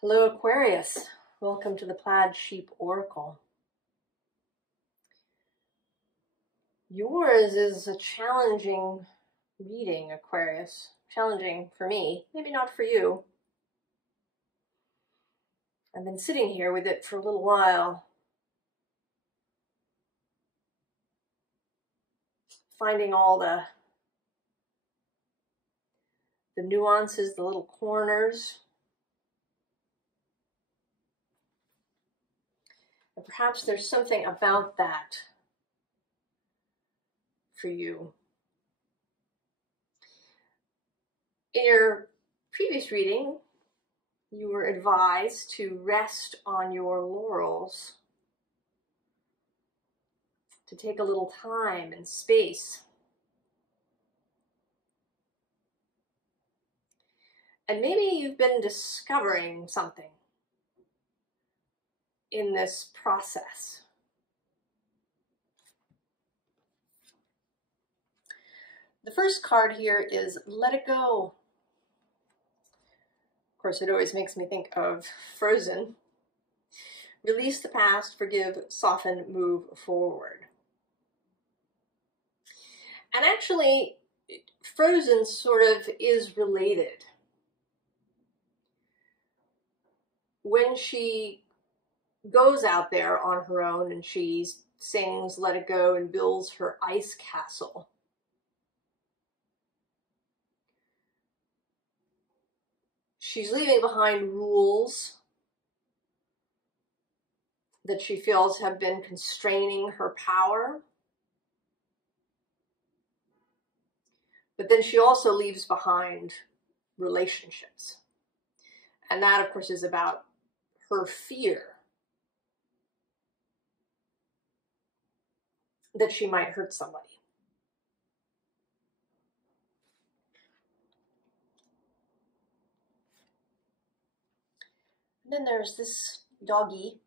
Hello Aquarius, welcome to the Plaid Sheep Oracle. Yours is a challenging reading, Aquarius. Challenging for me, maybe not for you. I've been sitting here with it for a little while, finding all the nuances, the little corners. And perhaps there's something about that for you. In your previous reading, you were advised to rest on your laurels, to take a little time and space. And maybe you've been discovering something in this process. The first card here is Let It Go. Of course, it always makes me think of Frozen. Release the past, forgive, soften, move forward. And actually, Frozen sort of is related. When she goes out there on her own and she sings Let It Go and builds her ice castle, she's leaving behind rules that she feels have been constraining her power. But then she also leaves behind relationships. And that, of course, is about her fear that she might hurt somebody. And then there's this doggy.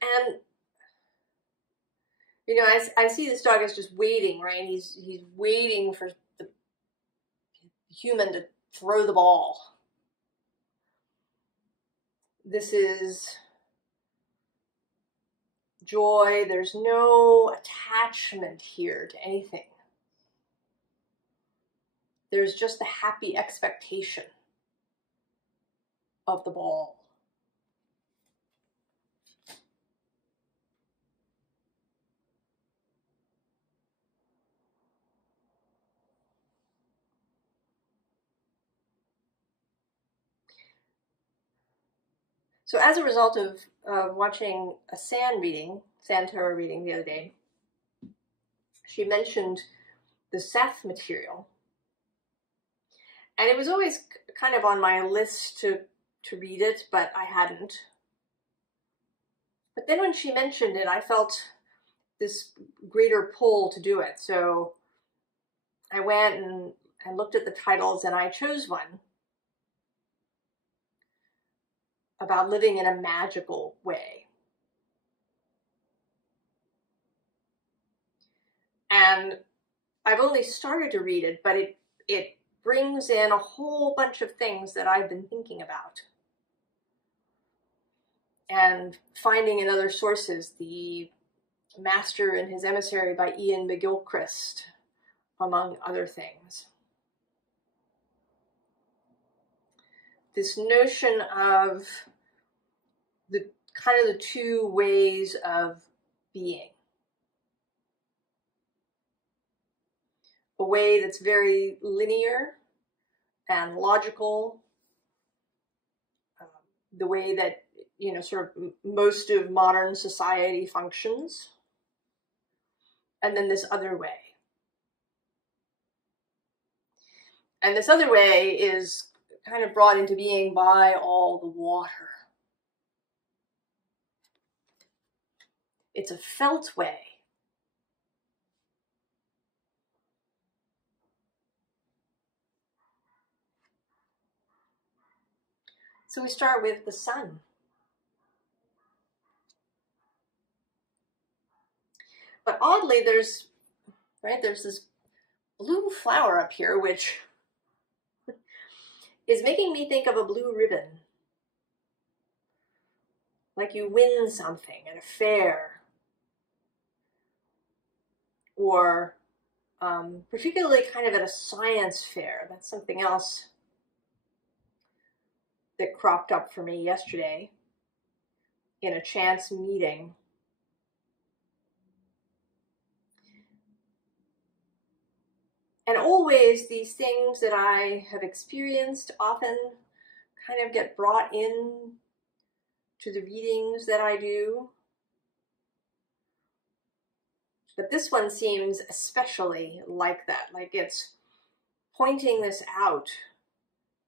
And, you know, I see this dog as just waiting, right? He's waiting for the human to throw the ball. This is joy. There's no attachment here to anything. There's just the happy expectation of the ball. So as a result of watching a Sand Tarot reading the other day, she mentioned the Seth material. And it was always kind of on my list to read it, but I hadn't. But then when she mentioned it, I felt this greater pull to do it. So I went and looked at the titles, and I chose one about living in a magical way. And I've only started to read it, but it brings in a whole bunch of things that I've been thinking about. And finding in other sources, The Master and His Emissary by Ian McGilchrist, among other things. This notion of the kind of the two ways of being. A way that's very linear and logical, the way that, you know, sort of most of modern society functions, and then this other way. And this other way is kind of brought into being by all the water. It's a felt way. So we start with the sun. But oddly, there's this blue flower up here, which is making me think of a blue ribbon. Like you win something at a fair, or particularly kind of at a science fair. That's something else that cropped up for me yesterday in a chance meeting. And always these things that I have experienced often kind of get brought in to the readings that I do. But this one seems especially like that, like it's pointing this out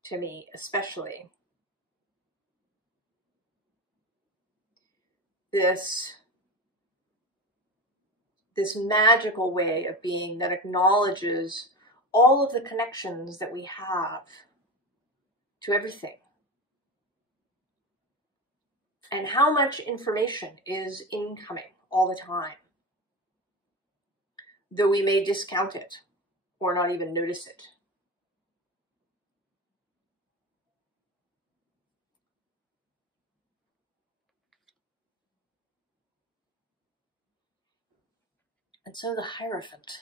to me especially. This magical way of being that acknowledges all of the connections that we have to everything. And how much information is incoming all the time, though we may discount it or not even notice it. And so the Hierophant.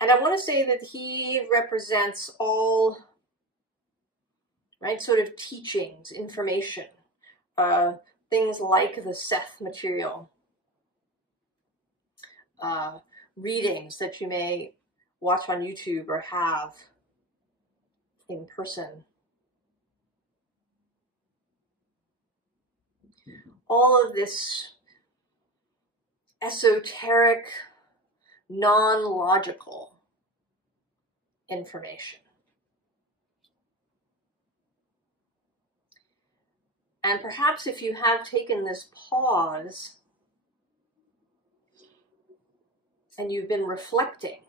And I want to say that he represents all, right, sort of teachings, information, things like the Seth material, readings that you may watch on YouTube or have in person. All of this esoteric, non-logical information. And perhaps if you have taken this pause and you've been reflecting,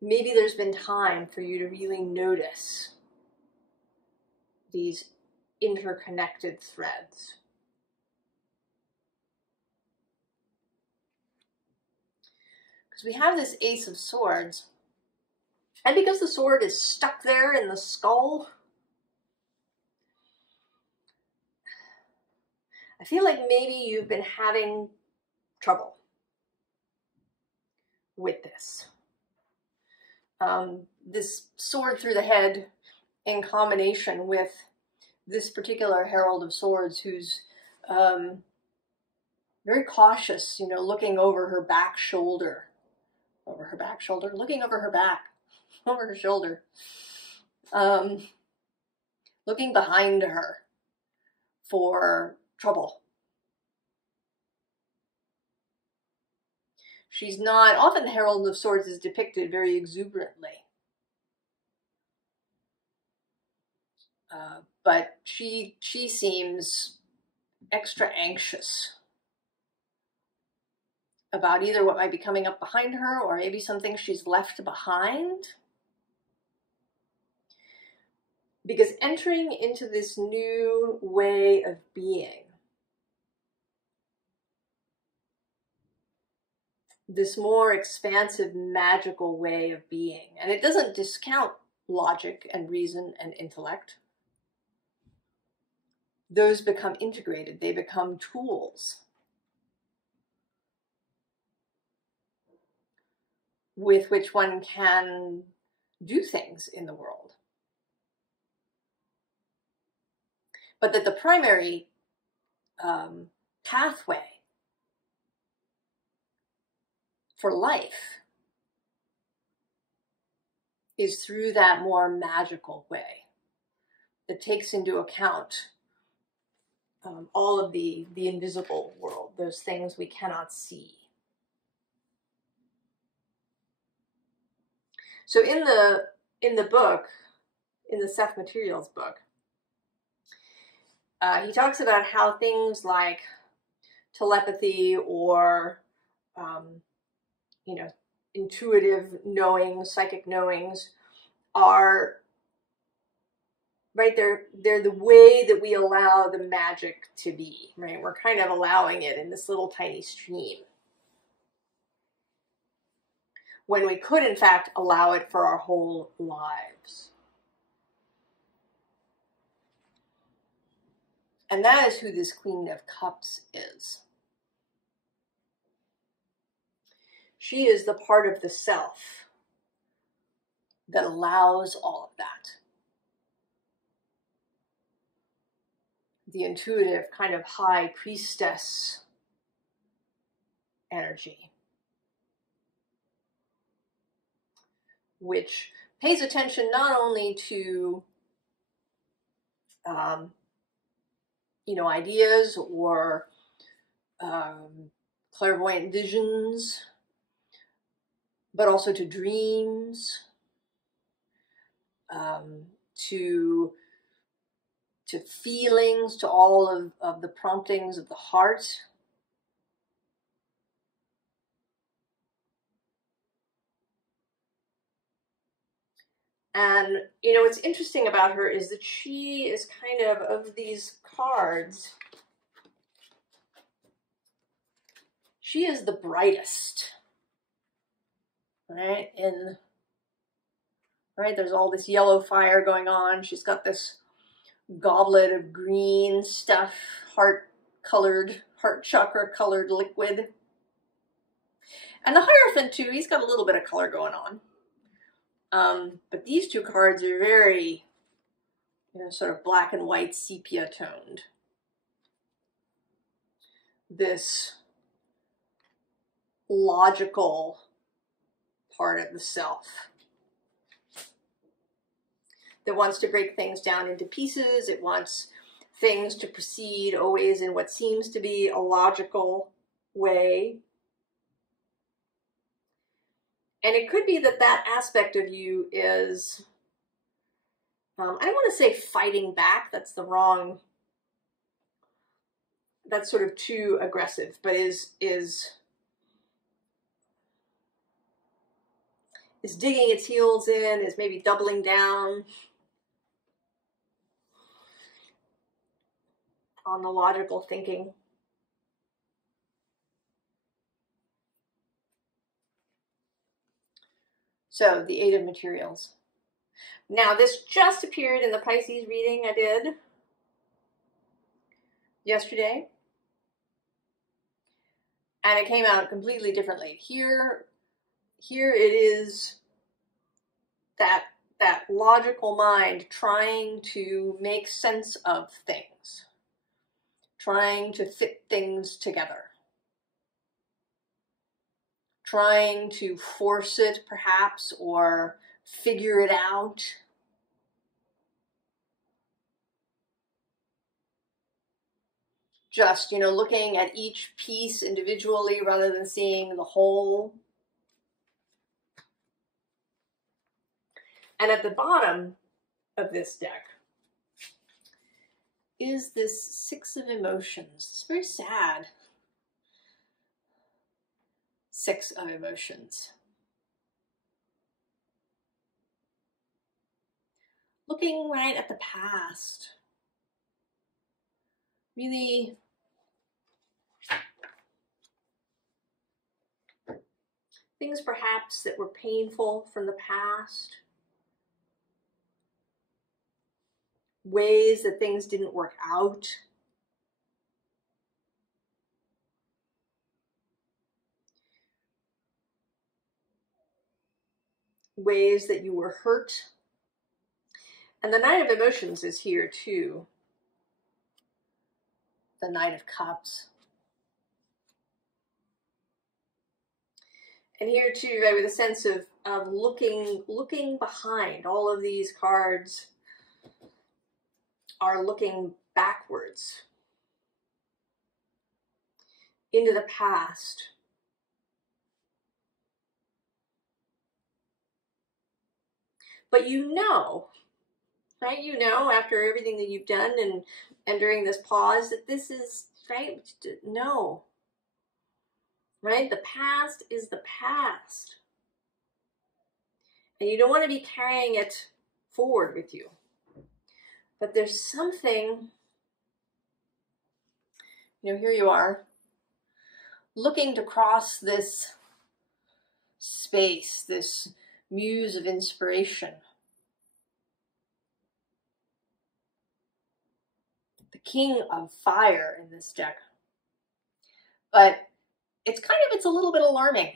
maybe there's been time for you to really notice these interconnected threads. Because we have this Ace of Swords, and because the sword is stuck there in the skull, I feel like maybe you've been having trouble with this. This sword through the head in combination with this particular Herald of Swords who's very cautious, you know, looking over her back shoulder. Looking over her back, over her shoulder. Looking behind her for trouble. She's not, often the Herald of Swords is depicted very exuberantly. But she seems extra anxious about either what might be coming up behind her or maybe something she's left behind. Because entering into this new way of being, this more expansive, magical way of being, and it doesn't discount logic and reason and intellect. Those become integrated, they become tools with which one can do things in the world. But that the primary pathway for life is through that more magical way that takes into account all of the invisible world, those things we cannot see. So in the book, in the Seth Materials book, he talks about how things like telepathy or you know, intuitive knowings, psychic knowings are, right, they're the way that we allow the magic to be, right? We're kind of allowing it in this little tiny stream. when we could, in fact, allow it for our whole lives. And that is who this Queen of Cups is. She is the part of the self that allows all of that. The intuitive kind of high priestess energy, which pays attention not only to ideas or clairvoyant visions, but also to dreams, to feelings, to all of the promptings of the heart. And, what's interesting about her is that she is kind of these cards, she is the brightest, right? There's all this yellow fire going on. She's got this goblet of green stuff, heart chakra colored liquid. And the Hierophant too, he's got a little bit of color going on. But these two cards are very, sort of black and white sepia toned. This logical part of the self that wants to break things down into pieces. It wants things to proceed always in what seems to be a logical way. And it could be that aspect of you is, I don't want to say fighting back, that's sort of too aggressive, but is digging its heels in, is maybe doubling down on the logical thinking. So, the Eight of Materials. Now, this just appeared in the Pisces reading I did yesterday. And it came out completely differently. Here it is that logical mind trying to make sense of things, trying to fit things together, trying to force it perhaps or figure it out. Just, looking at each piece individually rather than seeing the whole. And at the bottom of this deck is this Six of Emotions. It's very sad. Six of Emotions. Looking right at the past. Really things perhaps that were painful from the past. Ways that things didn't work out. Ways that you were hurt. And the Knight of Emotions is here too. The Knight of Cups. And here too, right, with a sense of looking behind. All of these cards are looking backwards into the past. But right? After everything that you've done and during this pause that this is, right? No. Right? The past is the past. And you don't want to be carrying it forward with you. But there's something, here you are, looking to cross this space, this muse of inspiration. The King of Fire in this deck. But it's a little bit alarming,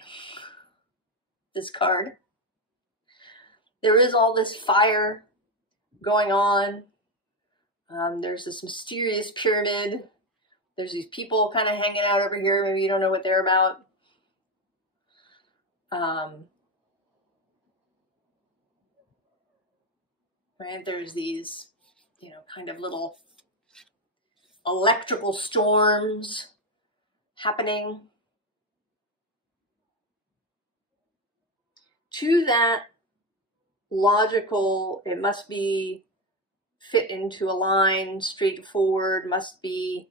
this card. There is all this fire going on. There's this mysterious pyramid. There's these people kind of hanging out over here. Maybe you don't know what they're about. Right? There's these, you know, kind of little electrical storms happening. To that logical, it must be fit into a line, straightforward, must be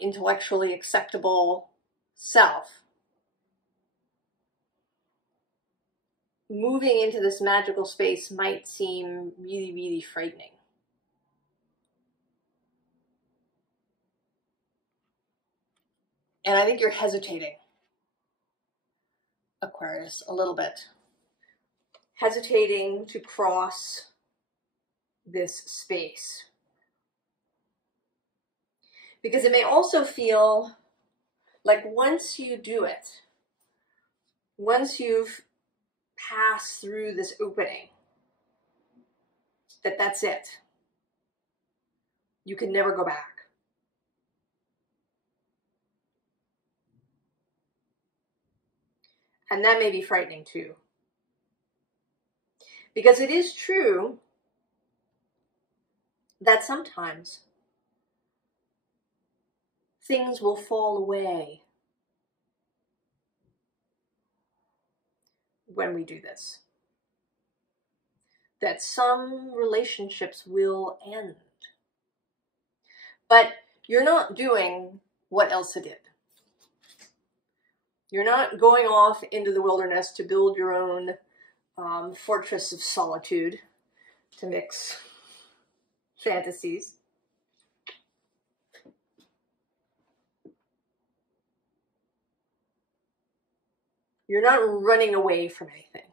intellectually acceptable self. Moving into this magical space might seem really, really frightening. And I think you're hesitating, Aquarius, a little bit. Hesitating to cross this space. Because it may also feel like once you do it, once you've passed through this opening, that's it. You can never go back. And that may be frightening too. Because it is true that sometimes things will fall away when we do this. That some relationships will end. But you're not doing what Elsa did. You're not going off into the wilderness to build your own fortress of solitude, to mix fantasies. You're not running away from anything.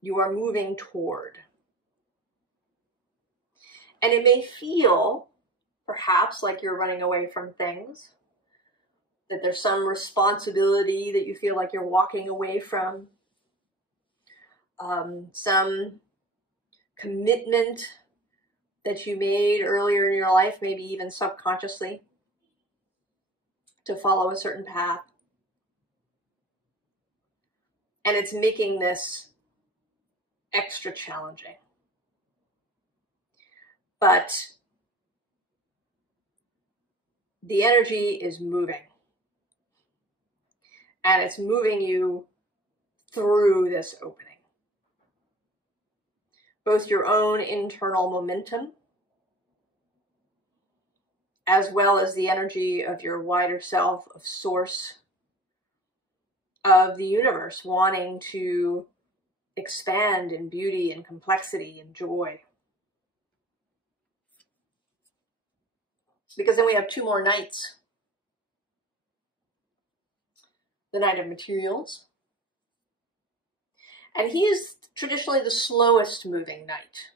You are moving toward. And it may feel, perhaps, like you're running away from things, that there's some responsibility that you feel like you're walking away from, some commitment that you made earlier in your life, maybe even subconsciously, to follow a certain path. And it's making this extra challenging. But the energy is moving. And it's moving you through this opening. Both your own internal momentum, as well as the energy of your wider self, of source, of the universe, wanting to expand in beauty and complexity and joy. Because then we have two more nights. The Knight of Materials. And he is traditionally the slowest moving knight.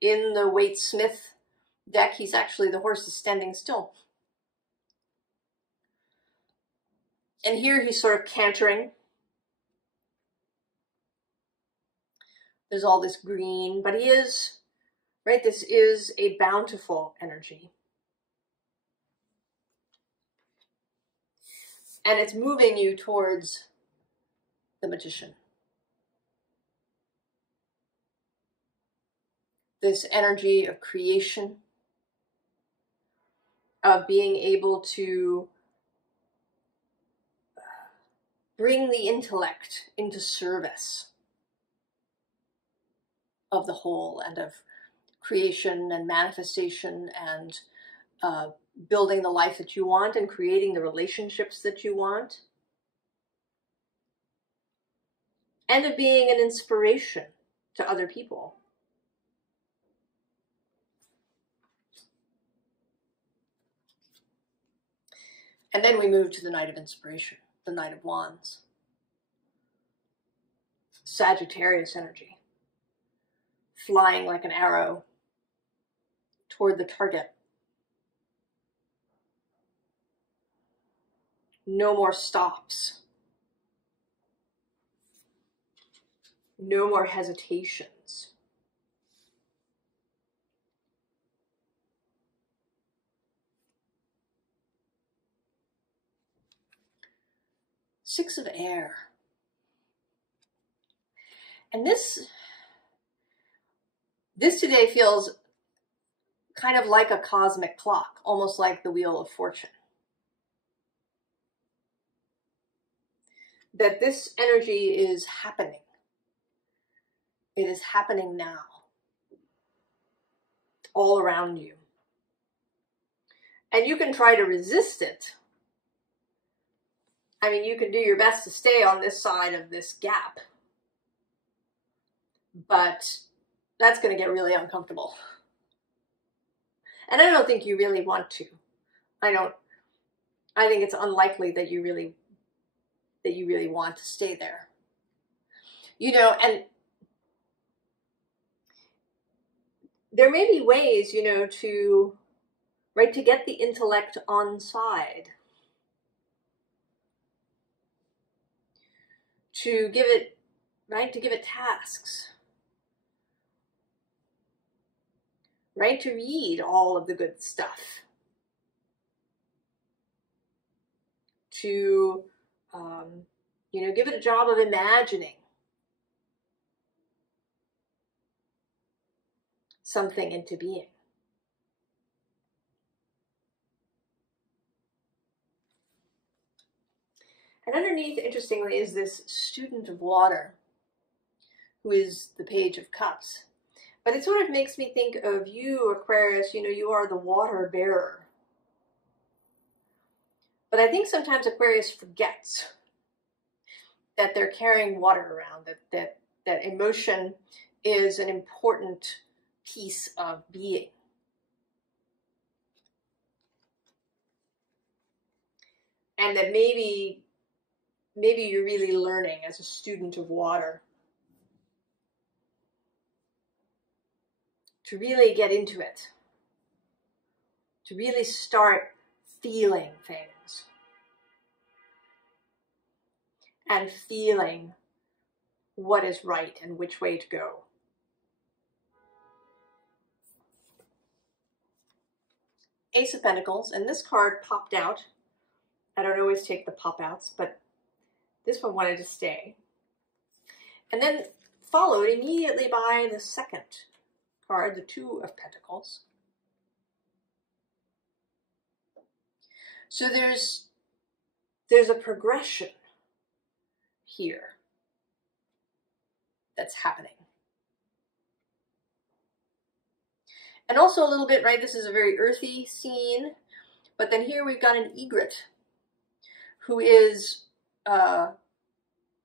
In the Waite-Smith deck, he's actually, the horse is standing still. And here he's sort of cantering. There's all this green, but he is, right, this is a bountiful energy. And it's moving you towards the Magician. This energy of creation, of being able to bring the intellect into service of the whole, and of creation and manifestation, and building the life that you want and creating the relationships that you want, and of being an inspiration to other people. And then we move to the Knight of Inspiration, the Knight of Wands. Sagittarius energy, flying like an arrow toward the target. No more stops. No more hesitations. Six of air. And this today feels kind of like a cosmic clock, almost like the Wheel of Fortune. That this energy is happening. It is happening now, all around you. And you can try to resist it. I mean, you can do your best to stay on this side of this gap, but that's going to get really uncomfortable. And I don't think you really want to. I think it's unlikely that you really want to stay there. You know, and there may be ways, you know, to get the intellect on side. To give it tasks. Right? To read all of the good stuff. To, you know, give it a job of imagining something into being. And underneath, interestingly, is this student of water, who is the Page of Cups. But it sort of makes me think of you, Aquarius. You know, you are the water bearer. But I think sometimes Aquarius forgets that they're carrying water around, that emotion is an important piece of being. And that maybe you're really learning as a student of water to really get into it, to really start feeling things and feeling what is right and which way to go. Ace of Pentacles, and this card popped out. I don't always take the pop-outs, but this one wanted to stay. And then followed immediately by the second card, the Two of Pentacles. So there's a progression here that's happening. And also a little bit, right, this is a very earthy scene, but then here we've got an egret, who is a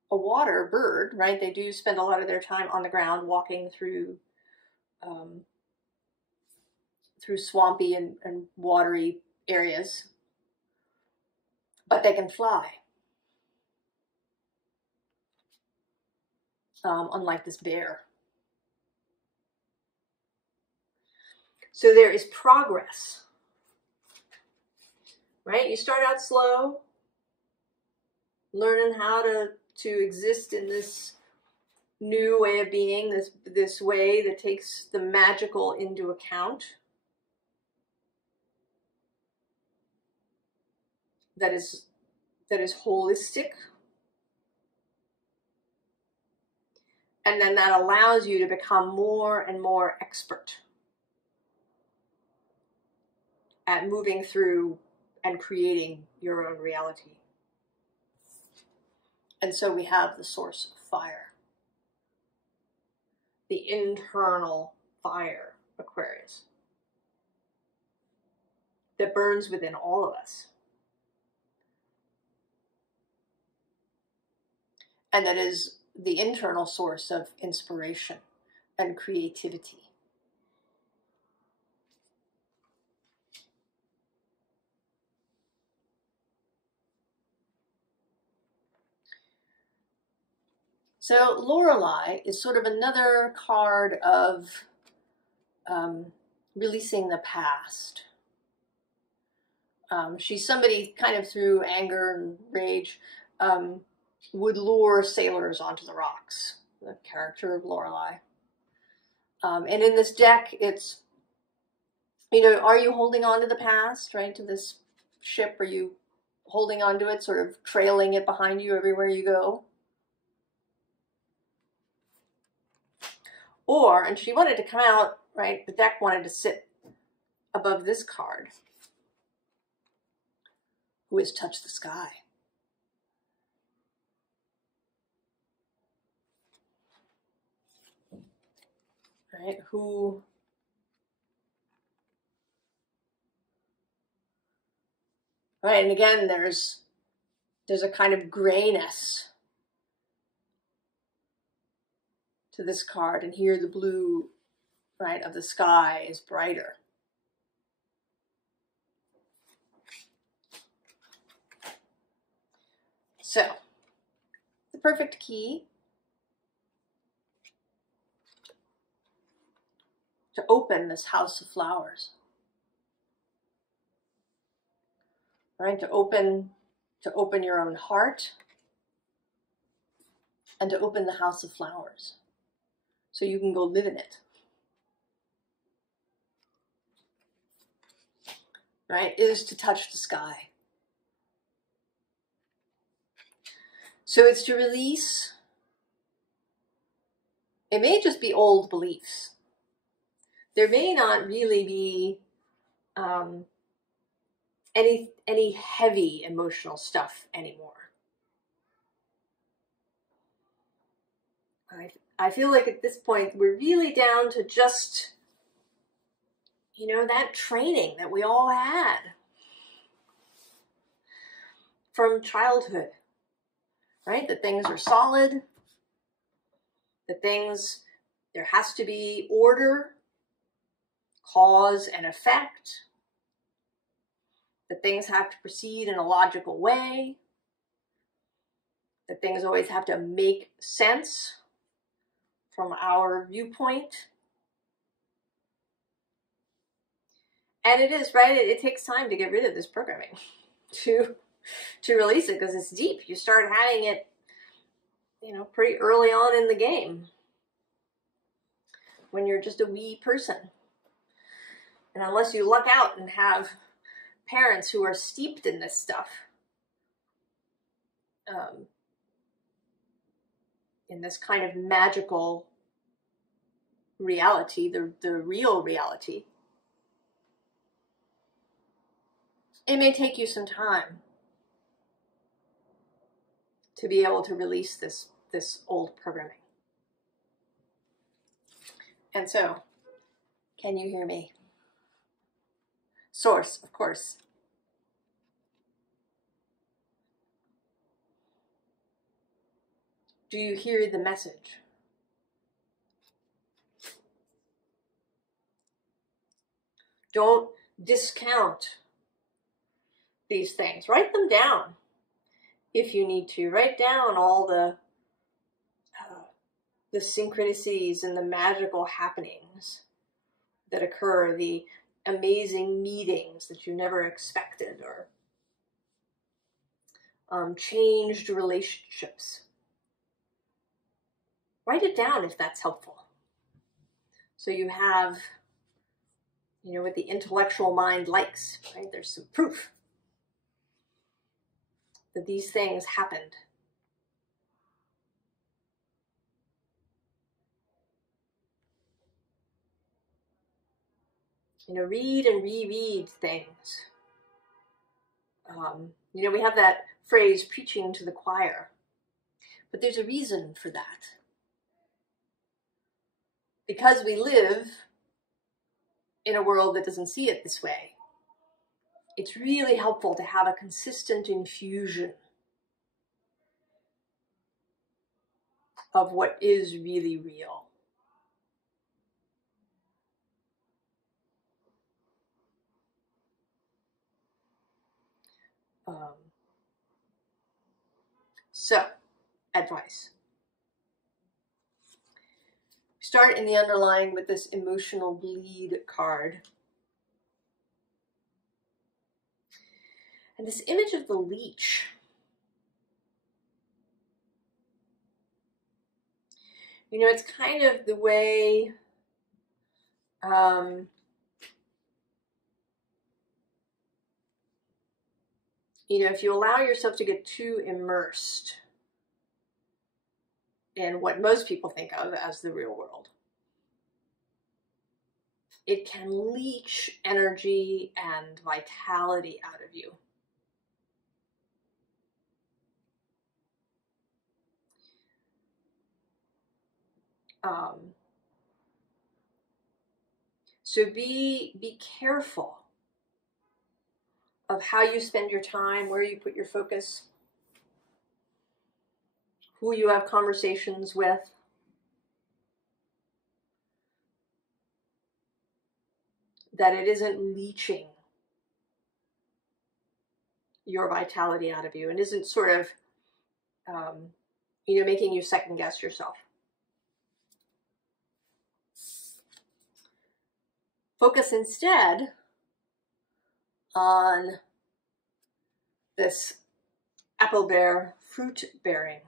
water bird, right? They do spend a lot of their time on the ground walking through swampy and watery areas, but they can fly. Unlike this bear. So there is progress, right? You start out slow, learning how to exist in this new way of being, this way that takes the magical into account, that is holistic, and then that allows you to become more and more expert at moving through and creating your own reality. And so we have the source of fire, the internal fire, Aquarius, that burns within all of us. And that is the internal source of inspiration and creativity. So Lorelei is sort of another card of releasing the past. She's somebody kind of through anger and rage would lure sailors onto the rocks. The character of Lorelei. And in this deck, it's, you know, are you holding on to the past, right? To this ship? Are you holding on to it, sort of trailing it behind you everywhere you go? Or, and she wanted to come out, right? The deck wanted to sit above this card. Who has touched the sky? Right? Who? Right, and again, there's a kind of grayness to this card, and here the blue, right, of the sky is brighter. So, the perfect key to open this house of flowers. Right, to open your own heart and to open the house of flowers so you can go live in it. Right, is to touch the sky. So it's to release, it may just be old beliefs. There may not really be any heavy emotional stuff anymore. I feel like at this point we're really down to just, you know, that training that we all had from childhood, right? That things are solid, that things, there has to be order, cause and effect, that things have to proceed in a logical way, that things always have to make sense from our viewpoint. And it is, right? It takes time to get rid of this programming, to release it, because it's deep. You start having it, you know, pretty early on in the game, when you're just a wee person. And unless you luck out and have parents who are steeped in this stuff, in this kind of magical reality, the real reality, it may take you some time to be able to release this old programming. And so, can you hear me? Source, of course. Do you hear the message? Don't discount these things. Write them down if you need to. Write down all the synchronicities and the magical happenings that occur, the amazing meetings that you never expected, or changed relationships. Write it down if that's helpful. So you have, you know, what the intellectual mind likes, right? There's some proof that these things happened. You know, read and reread things. You know, we have that phrase, preaching to the choir, but there's a reason for that. Because we live in a world that doesn't see it this way, it's really helpful to have a consistent infusion of what is really real. So, advice. Start in the underlying with this emotional bleed card. And this image of the leech. You know, it's kind of the way you know, if you allow yourself to get too immersed in what most people think of as the real world, it can leach energy and vitality out of you. So be careful of how you spend your time, where you put your focus, who you have conversations with. That it isn't leaching your vitality out of you and isn't sort of, you know, making you second guess yourself. Focus instead on this apple bear fruit bearing.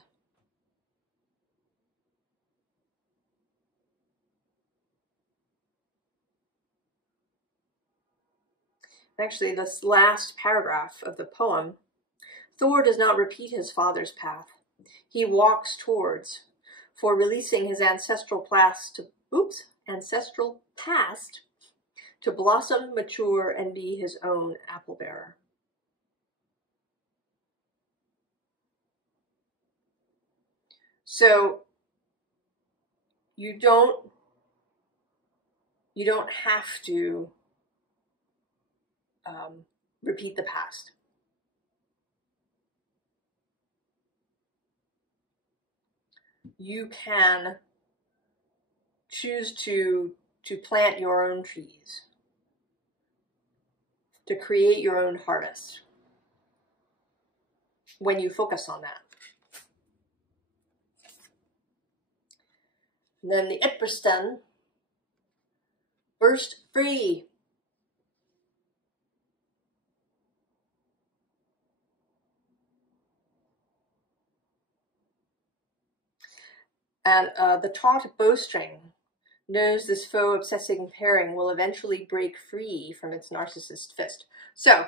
Actually, this last paragraph of the poem, Thor does not repeat his father's path. He walks towards, for releasing his ancestral past to blossom, mature, and be his own apple bearer. So you don't have to repeat the past. You can choose to plant your own trees, to create your own harvest when you focus on that. And then the Yttersten, burst free. And the taut bowstring knows this foe obsessing pairing will eventually break free from its narcissist fist. So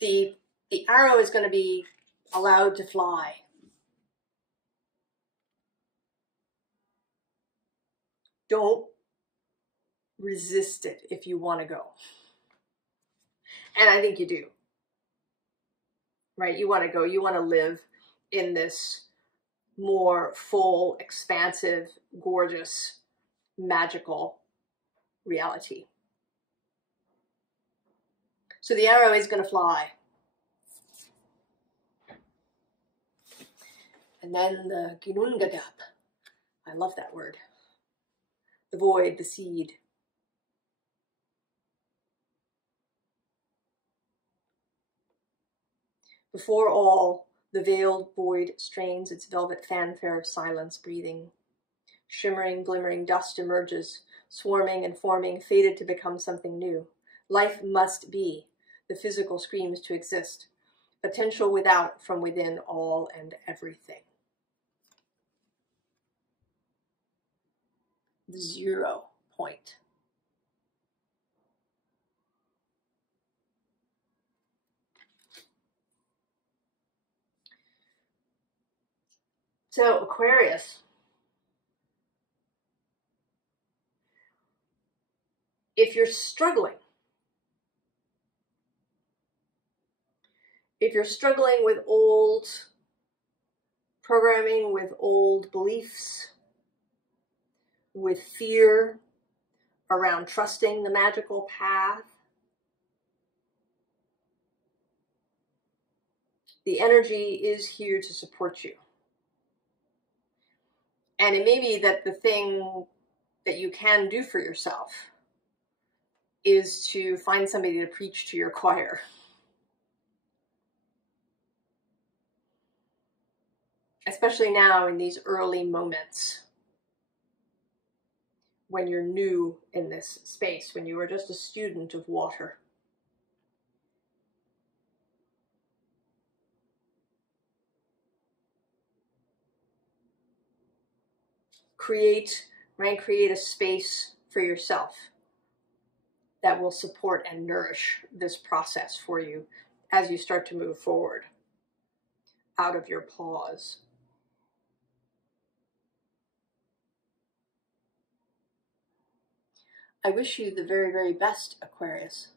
the arrow is going to be allowed to fly. Don't resist it if you want to go. And I think you do. Right? You want to go. You want to live in this more full, expansive, gorgeous, magical reality. So the arrow is going to fly. And then the Ginungadap. I love that word. The void, the seed. Before all, the veiled void strains its velvet fanfare of silence breathing. Shimmering, glimmering dust emerges, swarming and forming, fated to become something new. Life must be. The physical screams to exist. Potential without, from within all and everything. The 0 point. So, Aquarius. If you're struggling with old programming, with old beliefs, with fear around trusting the magical path, the energy is here to support you. And it may be that the thing that you can do for yourself is to find somebody to preach to your choir. especially now in these early moments when you're new in this space, when you are just a student of water. Create a space for yourself that will support and nourish this process for you as you start to move forward out of your pause. I wish you the very, very best, Aquarius,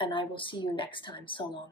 and I will see you next time. So long.